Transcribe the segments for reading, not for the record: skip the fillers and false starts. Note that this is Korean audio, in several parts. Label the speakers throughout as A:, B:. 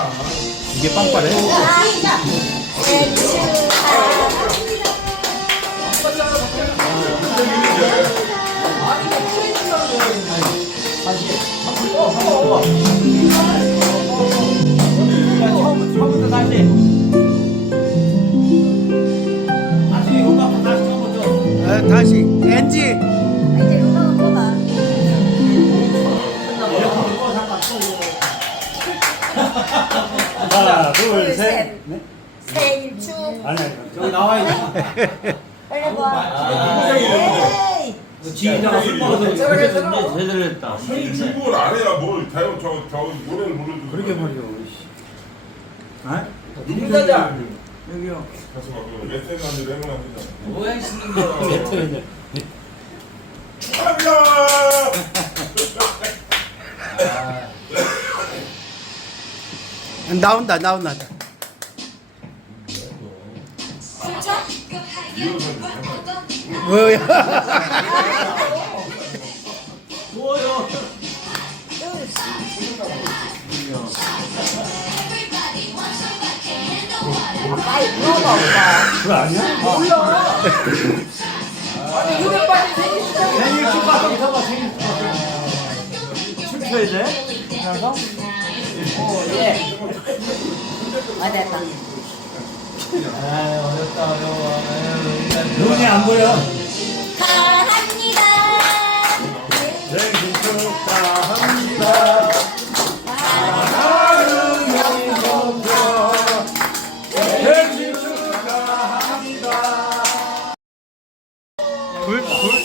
A: 이게 빵빠래?
B: 처음부터 다시. 다시 음악 다시 처음부터.
A: 다시 엔지.
C: 이제 음악은 뭐가?
D: 하나, 둘, 셋. 네?
C: 생일 축.
D: 아니, 아니.
B: 저기 나와야지.
C: 빨리 봐. 에이.
B: 지인자가 술 먹어서
E: 제대로 했다.
F: 생일 축복을 안 해야 뭘 저 노래를 부르는
A: 그러게 말이야.
D: 아?
B: 인사자.
D: 여기요.
F: 가서 막 메시지 한 일을 해놓은 하잖아.
B: 뭐야 쓰는 거.
F: 축하합니다.
A: 나온다. 뭐야?
B: 뭐요?
C: 많이 물어봐 오빠.
D: 그거 아니야?
B: 몰라. 아니 이거 빨리 생일 축하.
D: 생일 축하하고 있어봐, 생일 축하. 춤춰야 돼? 그래서?
B: 예.
C: 아 됐다.
B: 아 어렵다 어려워.
D: 눈이 안 보여.
C: 사랑합니다.
D: 생일 축하합니다. 사랑하는 영희동표. 생일 축하합니다.
A: 불.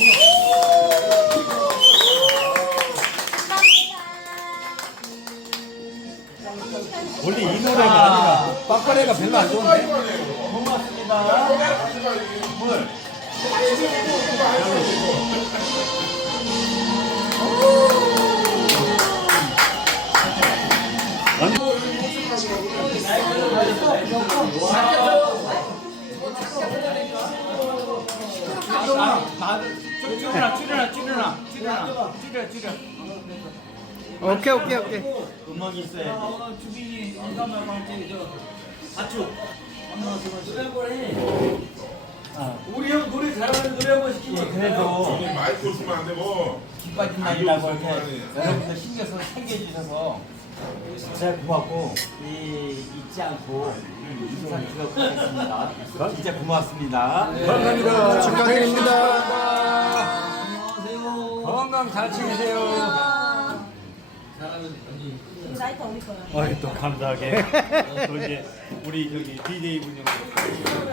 D: 원래 이 노래가 아니라.
A: 빵빠레가 별로 안 좋은데.
B: 고맙습니다.
D: 뭘?
B: 줄여.
A: 오케이.
D: 음악이 있어야지.
B: 오늘 주민이 인사말 방지 저 가축. 노래 한번 해. 우리 형 노래 잘하는 노래 한번 시키지.
D: 그래도
F: 저기 마이크 쓰면 안 되고.
B: 기빠진 날이라고 이렇게 여러분들 신경 써서 챙겨주셔서 진짜 고맙고 잊지 않고 인상 드리겠습니다. 진짜 고맙습니다.
D: 감사합니다.
A: 축하드립니다.
B: 안녕하세요.
D: 건강 잘 지내세요.
C: 라이터 우리 거야.
D: 또 감사하게 또 이제 우리 여기 DJ 분들